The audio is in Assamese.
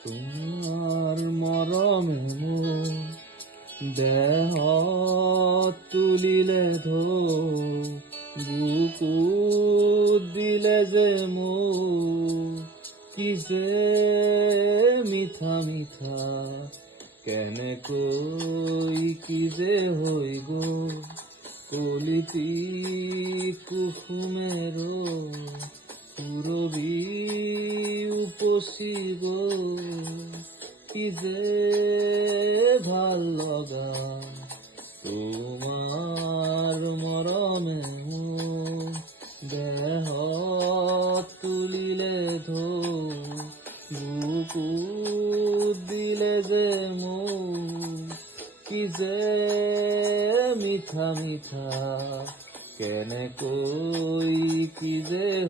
তোমাৰ মৰমে মোৰ দেহ তুলিলে বুকুত দিলে যে মোৰ কি যে মিঠা মিঠা কেনেকৈ কি যে হৈ গ'ল কলিতি কুসুমেৰ পুৰবী উপচি গ'ল কি যে ভাল লগা তোমাৰ মৰমে মোৰ দেহত তুলিলে বুকুত দিলে যে মোৰ কি যে মিঠা মিঠা কেনেকৈ কি যে